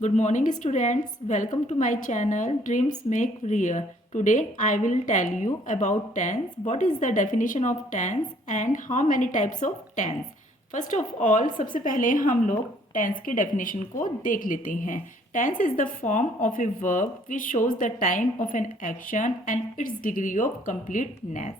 Good morning students, welcome to my channel Dreams Make Real. Today I will tell you about tense, what is the definition of tense and how many types of tense. First of all, सबसे पहले हम लोग tense की definition को देख लेते हैं. Tense is the form of a verb which shows the time of an action and its degree of completeness.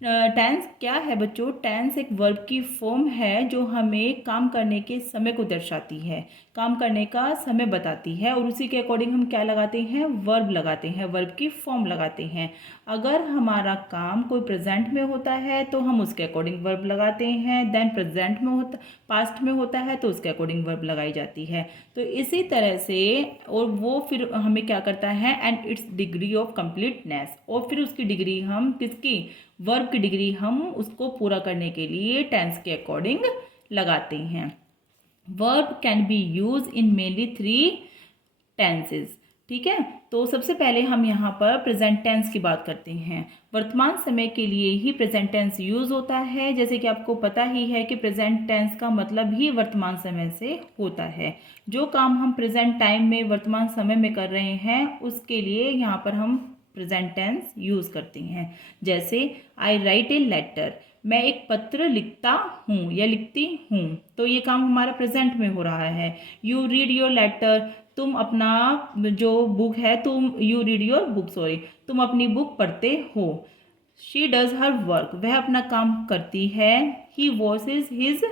Tense क्या है बच्चों? टेंस एक वर्ब की फॉर्म है जो हमें काम करने के समय को दर्शाती है, काम करने का समय बताती है और उसी के अकॉर्डिंग हम क्या लगाते हैं? वर्ब लगाते हैं, वर्ब की फॉर्म लगाते हैं। अगर हमारा काम कोई प्रेजेंट में होता है तो हम उसके अकॉर्डिंग वर्ब लगाते हैं, देन प्रेजेंट में होता, पास्ट में होता है तो उसके अकॉर्डिंग वर्ब लगाई जाती है। तो इसी तरह से और वो फिर हमें क्या करता है? And it's degree of completeness, और फिर उसकी डिग्री हम किसकी? वर्ब की डिग्री हम उसको पूरा करने के लिए टेंस के अकॉर्डिंग लगाते हैं। Verb can be use in mainly 3 tenses. ठीक है, तो सबसे पहले हम यहाँ पर प्रेजेंट टेंस की बात करते हैं। वर्तमान समय के लिए ही प्रेजेंट टेंस यूज होता है। जैसे कि आपको पता ही है कि प्रेजेंट टेंस का मतलब ही वर्तमान समय से होता है। जो काम हम प्रेजेंट टाइम में, वर्तमान समय में कर रहे हैं, उसके लिए यहाँ पर हम प्रेजेंट टेंस यूज करते हैं। जैसे आई राइट ए लेटर, मैं एक पत्र लिखता हूँ या लिखती हूँ, तो ये काम हमारा प्रेजेंट में हो रहा है। यू रीड योर लेटर, तुम अपना जो बुक है, you read your book, sorry, तुम अपनी बुक पढ़ते हो। शी डज हर वर्क, वह अपना काम करती है। ही वॉशेज हिज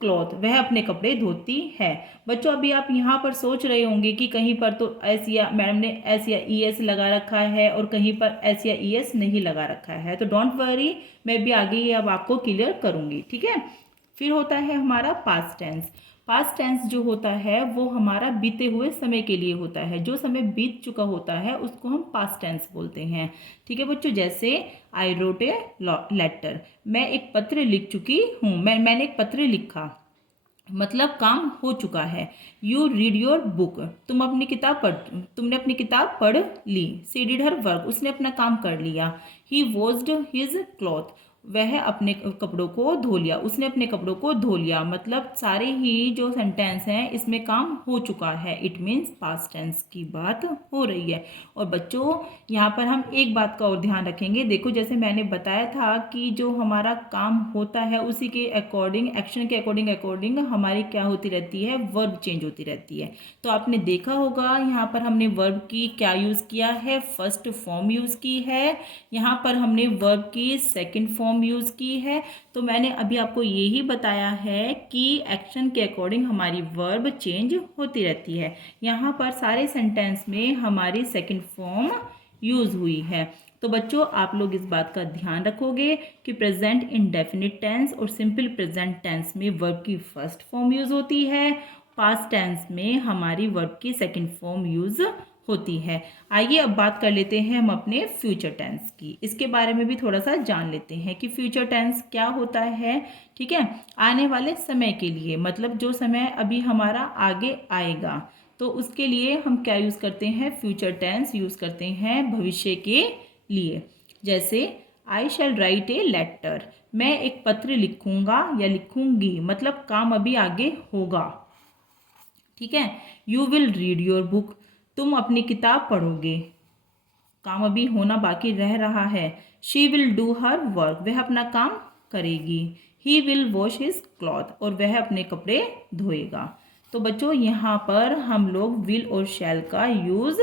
क्लॉथ, वह अपने कपड़े धोती है। बच्चों अभी आप यहाँ पर सोच रहे होंगे कि कहीं पर तो एस या मैडम ने एस या ई एस लगा रखा है और कहीं पर एस या ई एस नहीं लगा रखा है, तो डोंट वरी, मैं भी आगे ये अब आपको क्लियर करूँगी। ठीक है, फिर होता है हमारा पास्ट टेंस। पास्ट टेंस जो होता है वो हमारा बीते हुए समय के लिए होता है। जो समय बीत चुका होता है उसको हम पास्ट टेंस बोलते हैं। ठीक है बच्चों, जैसे आई रोट ए लेटर, मैं एक पत्र लिख चुकी हूँ, मैंने एक पत्र लिखा, मतलब काम हो चुका है। यू रीड योर बुक, तुमने अपनी किताब पढ़ ली। सी डिड हर वर्क, उसने अपना काम कर लिया। ही वॉश्ड हिज क्लॉथ, वह अपने कपड़ों को धो लिया, उसने अपने कपड़ों को धो लिया। मतलब सारे ही जो सेंटेंस हैं इसमें काम हो चुका है, इट मीन्स पास्ट टेंस की बात हो रही है। और बच्चों यहाँ पर हम एक बात का और ध्यान रखेंगे। देखो जैसे मैंने बताया था कि जो हमारा काम होता है उसी के अकॉर्डिंग, एक्शन के अकॉर्डिंग हमारी क्या होती रहती है? वर्ब चेंज होती रहती है। तो आपने देखा होगा यहाँ पर हमने वर्ब की क्या यूज़ किया है? फर्स्ट फॉर्म यूज़ की है। यहाँ पर हमने वर्ब की सेकंड फॉर्म यूज़ की है। तो मैंने अभी आपको यही बताया है कि एक्शन के अकॉर्डिंग हमारी वर्ब चेंज होती रहती है। यहाँ पर सारे सेंटेंस में हमारी सेकंड फॉर्म यूज़ हुई है। तो बच्चों आप लोग इस बात का ध्यान रखोगे कि प्रेजेंट इंडेफिनिट टेंस और सिंपल प्रेजेंट टेंस में वर्ब की फर्स्ट फॉर्म यूज़ होती है, पास्ट टेंस में हमारी वर्ब की सेकंड फॉर्म यूज़ होती है। आइए अब बात कर लेते हैं हम अपने फ्यूचर टेंस की। इसके बारे में भी थोड़ा सा जान लेते हैं कि फ्यूचर टेंस क्या होता है। ठीक है, आने वाले समय के लिए, मतलब जो समय अभी हमारा आगे आएगा, तो उसके लिए हम क्या यूज़ करते हैं? फ्यूचर टेंस यूज़ करते हैं भविष्य के लिए। जैसे आई शैल राइट ए लेटर, मैं एक पत्र लिखूंगा या लिखूंगी, मतलब काम अभी आगे होगा। ठीक है, you will read your book, तुम अपनी किताब पढ़ोगे, काम अभी होना बाकी रह रहा है। She will do her work, वह अपना काम करेगी। He will wash his cloth, और वह अपने कपड़े धोएगा। तो बच्चों यहाँ पर हम लोग विल और शैल का यूज़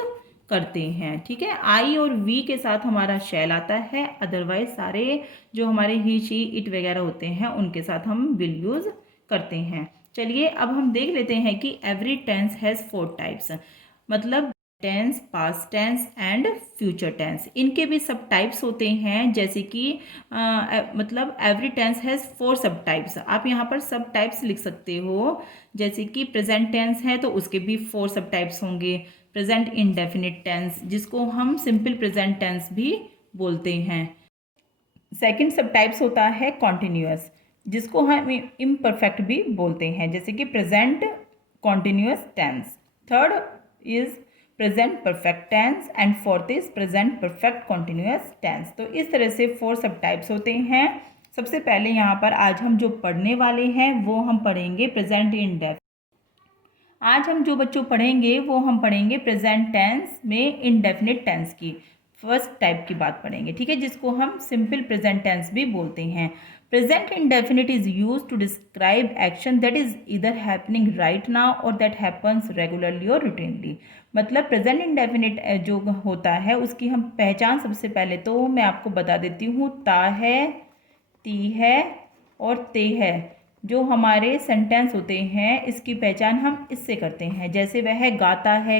करते हैं। ठीक है, आई और वी के साथ हमारा शैल आता है, अदरवाइज सारे जो हमारे ही, शी, इट वगैरह होते हैं उनके साथ हम विल यूज़ करते हैं। चलिए अब हम देख लेते हैं कि एवरी टेंस हैज़ 4 टाइप्स, मतलब tense, past tense and future tense. इनके भी सब टाइप्स होते हैं। जैसे कि मतलब एवरी टेंस हैज़ 4 सब टाइप्स। आप यहाँ पर सब टाइप्स लिख सकते हो। जैसे कि प्रेजेंट टेंस है तो उसके भी 4 सब टाइप्स होंगे। प्रेजेंट इंडेफिनिट टेंस, जिसको हम सिंपल प्रेजेंट टेंस भी बोलते हैं। सेकंड सब टाइप्स होता है कॉन्टिन्यूअस, जिसको हम इम्परफेक्ट भी बोलते हैं, जैसे कि present continuous tense. Third is present perfect tense and fourth is present perfect continuous tense. तो इस तरह से 4 सब टाइप्स होते हैं। सबसे पहले यहाँ पर आज हम जो पढ़ने वाले हैं वो हम पढ़ेंगे प्रेजेंट इंडेफिनिट। आज हम जो बच्चों पढ़ेंगे वो हम पढ़ेंगे प्रेजेंट टेंस में इंडेफिनिट टेंस की फर्स्ट टाइप की बात पढ़ेंगे, ठीक है, जिसको हम सिंपल प्रेजेंट टेंस भी बोलते हैं। Present indefinite is use to describe action that is इधर हैपनिंग राइट नाउ और दैट हैपन्स रेगुलरली और रूटीनली। मतलब प्रेजेंट इंडेफिनिट जो होता है उसकी हम पहचान सबसे पहले तो मैं आपको बता देती हूँ। ता है, ती है और ते है जो हमारे सेंटेंस होते हैं, इसकी पहचान हम इससे करते हैं। जैसे वह गाता है,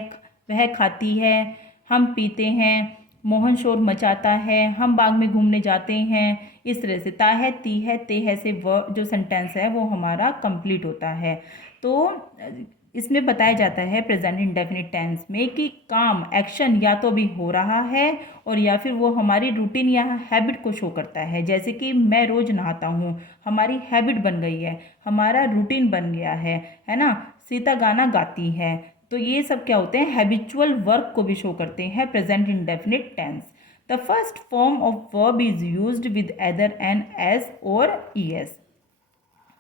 वह खाती है, हम पीते हैं, मोहन शोर मचाता है, हम बाग में घूमने जाते हैं। इस तरह से ता है, ती है, ते है से वर्ब जो सेंटेंस है वो हमारा कंप्लीट होता है। तो इसमें बताया जाता है प्रेजेंट इंडेफिनिट टेंस में कि काम एक्शन या तो अभी हो रहा है और या फिर वो हमारी रूटीन या हैबिट को शो करता है। जैसे कि मैं रोज़ नहाता हूँ, हमारी हैबिट बन गई है, हमारा रूटीन बन गया है ना। सीता गाना गाती है, तो ये सब क्या होते हैं, हैबिचुअल वर्क को भी शो करते हैं present indefinite tense. The first form of verb is used with either N, S और ईएस।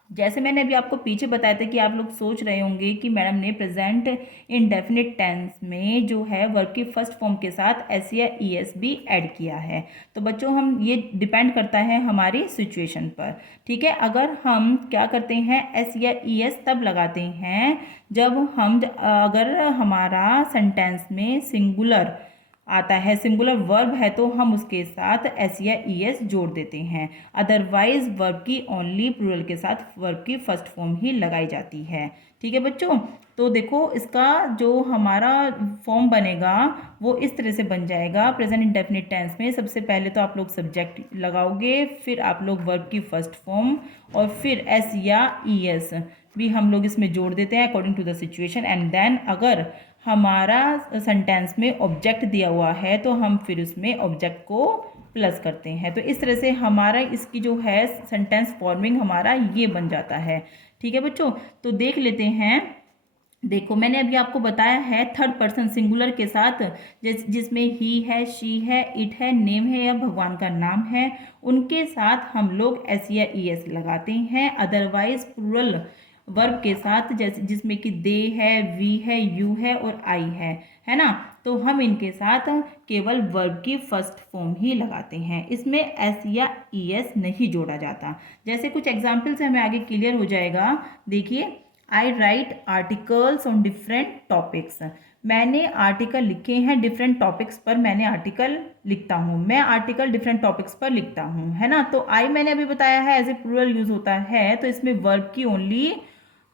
जैसे मैंने अभी आपको पीछे बताया था कि आप लोग सोच रहे होंगे कि मैडम ने प्रेजेंट इंडेफिनिट टेंस में जो है वर्ब की फर्स्ट फॉर्म के साथ एस या ई एस भी ऐड किया है। तो बच्चों हम ये डिपेंड करता है हमारी सिचुएशन पर, ठीक है। अगर हम क्या करते हैं एस या ई एस तब लगाते हैं जब हम अगर हमारा सेंटेंस में सिंगुलर आता है, सिंगुलर वर्ब है, तो हम उसके साथ एस या ई एस जोड़ देते हैं। अदरवाइज वर्ब की ओनली प्लूरल के साथ वर्ब की फर्स्ट फॉर्म ही लगाई जाती है, ठीक है बच्चों। तो देखो इसका जो हमारा फॉर्म बनेगा वो इस तरह से बन जाएगा प्रेजेंट इंडेफिनिट टेंस में। सबसे पहले तो आप लोग सब्जेक्ट लगाओगे, फिर आप लोग वर्ब की फर्स्ट फॉर्म और फिर एस या ई एस भी हम लोग इसमें जोड़ देते हैं according to the situation. And then अगर हमारा सेंटेंस में ऑब्जेक्ट दिया हुआ है तो हम फिर उसमें ऑब्जेक्ट को प्लस करते हैं। तो इस तरह से हमारा इसकी जो है सेंटेंस फॉर्मिंग हमारा ये बन जाता है, ठीक है बच्चों। तो देख लेते हैं। देखो मैंने अभी आपको बताया है थर्ड पर्सन सिंगुलर के साथ जिसमें ही है, शी है, इट है, नेम है या भगवान का नाम है, उनके साथ हम लोग एस या ई एस लगाते हैं। अदरवाइज प्लूरल वर्ब के साथ जैसे जिसमें कि दे है, वी है, यू है और आई है ना, तो हम इनके साथ केवल वर्ब की फर्स्ट फॉर्म ही लगाते हैं, इसमें एस या ई एस नहीं जोड़ा जाता। जैसे कुछ एग्जाम्पल से हमें आगे क्लियर हो जाएगा। देखिए, I write articles on different topics. मैंने आर्टिकल लिखे हैं डिफरेंट टॉपिक्स पर, मैंने आर्टिकल लिखता हूँ, मैं आर्टिकल डिफरेंट टॉपिक्स पर लिखता हूँ, है ना। तो आई मैंने अभी बताया है एज ए प्लूरल यूज होता है, तो इसमें वर्ब की ओनली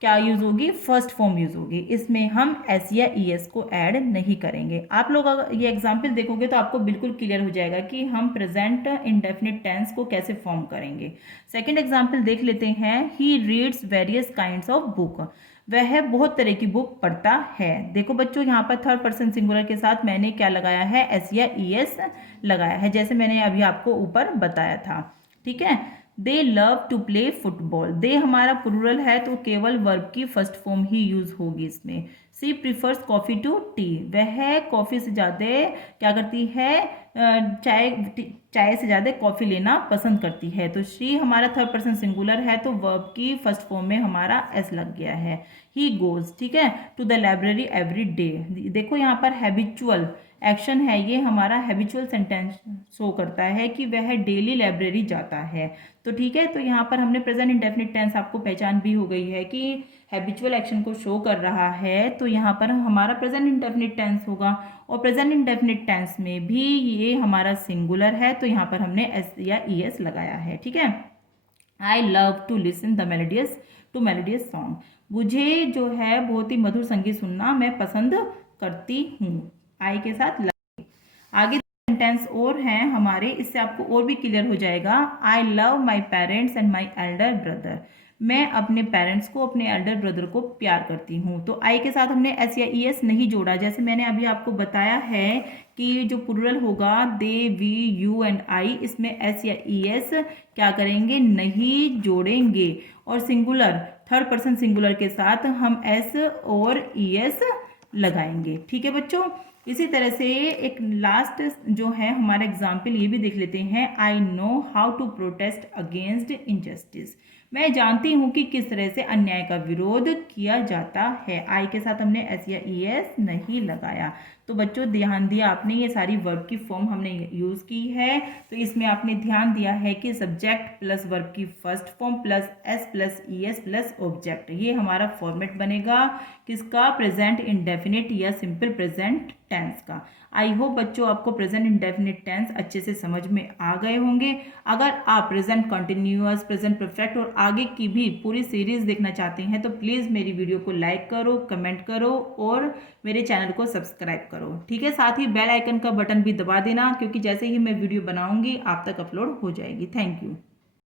क्या यूज होगी, फर्स्ट फॉर्म यूज होगी, इसमें हम एस या ई एस को ऐड नहीं करेंगे। आप लोग अगर ये एग्जाम्पल देखोगे तो आपको बिल्कुल क्लियर हो जाएगा कि हम प्रेजेंट इंडेफिनिट टेंस को कैसे फॉर्म करेंगे। सेकंड एग्जाम्पल देख लेते हैं। He reads various kinds of book. वह बहुत तरह की बुक पढ़ता है। देखो बच्चों यहाँ पर थर्ड पर्सन सिंगुलर के साथ मैंने क्या लगाया है, एस या ई एस लगाया है, जैसे मैंने अभी आपको ऊपर बताया था, ठीक है। They love to play football. They हमारा प्लूरल है तो केवल वर्ब की फर्स्ट फॉर्म ही यूज होगी इसमें। सी प्रीफर्स कॉफ़ी टू टी। वह कॉफ़ी से ज़्यादा क्या करती है, चाय से ज़्यादा कॉफ़ी लेना पसंद करती है। तो शी हमारा थर्ड पर्सन सिंगुलर है तो वर्ब की फर्स्ट फॉर्म में हमारा एस लग गया है। ही गोज, ठीक है, to the library every day. देखो यहाँ पर हैबिचुअल एक्शन है, ये हमारा हैबिचुअल सेंटेंस शो करता है कि वह डेली लाइब्रेरी जाता है। तो ठीक है, तो यहाँ पर हमने प्रेजेंट इंडेफिनिट टेंस आपको पहचान भी हो गई है कि हैबिचुअल एक्शन को शो कर रहा है, तो यहाँ पर हमारा प्रेजेंट इंडेफिनिट टेंस होगा। और प्रेजेंट इंडेफिनिट टेंस में भी ये हमारा सिंगुलर है तो यहाँ पर हमने एस या ई एस लगाया है, ठीक है। I love to listen the melodious song. मुझे जो है बहुत ही मधुर संगीत सुनना मैं पसंद करती हूँ, आई के साथ लव। आगे सेंटेंस और हैं हमारे, इससे आपको और भी क्लियर हो जाएगा। I love my parents and my elder brother. मैं अपने पेरेंट्स को, अपने एल्डर ब्रदर को प्यार करती हूँ। तो आई के साथ हमने एस या ई एस नहीं जोड़ा, जैसे मैंने अभी आपको बताया है कि जो प्लूरल होगा दे, वी, यू एंड आई, इसमें एस या ई एस क्या करेंगे, नहीं जोड़ेंगे। और सिंगुलर थर्ड पर्सन सिंगुलर के साथ हम एस और ई एस लगाएंगे, ठीक है बच्चों। इसी तरह से एक लास्ट जो है हमारा एग्जाम्पल ये भी देख लेते हैं। I know how to protest against injustice. मैं जानती हूँ कि किस तरह से अन्याय का विरोध किया जाता है। आई के साथ हमने एस या ई एस नहीं लगाया। तो बच्चों ध्यान दिया आपने, ये सारी वर्ब की फॉर्म हमने यूज़ की है। तो इसमें आपने ध्यान दिया है कि सब्जेक्ट प्लस वर्ब की first form plus S plus E S plus object, ये हमारा फॉर्मेट बनेगा किसका, प्रेजेंट इंडेफिनिट या सिंपल प्रेजेंट टेंस का। आई होप बच्चों आपको प्रेजेंट इंडेफिनिट टेंस अच्छे से समझ में आ गए होंगे। अगर आप प्रेजेंट कंटिन्यूअस, प्रेजेंट परफेक्ट और आगे की भी पूरी सीरीज देखना चाहते हैं तो प्लीज़ मेरी वीडियो को लाइक करो, कमेंट करो और मेरे चैनल को सब्सक्राइब करो। ठीक है, साथ ही बेल आइकन का बटन भी दबा देना, क्योंकि जैसे ही मैं वीडियो बनाऊंगी आप तक अपलोड हो जाएगी। Thank you.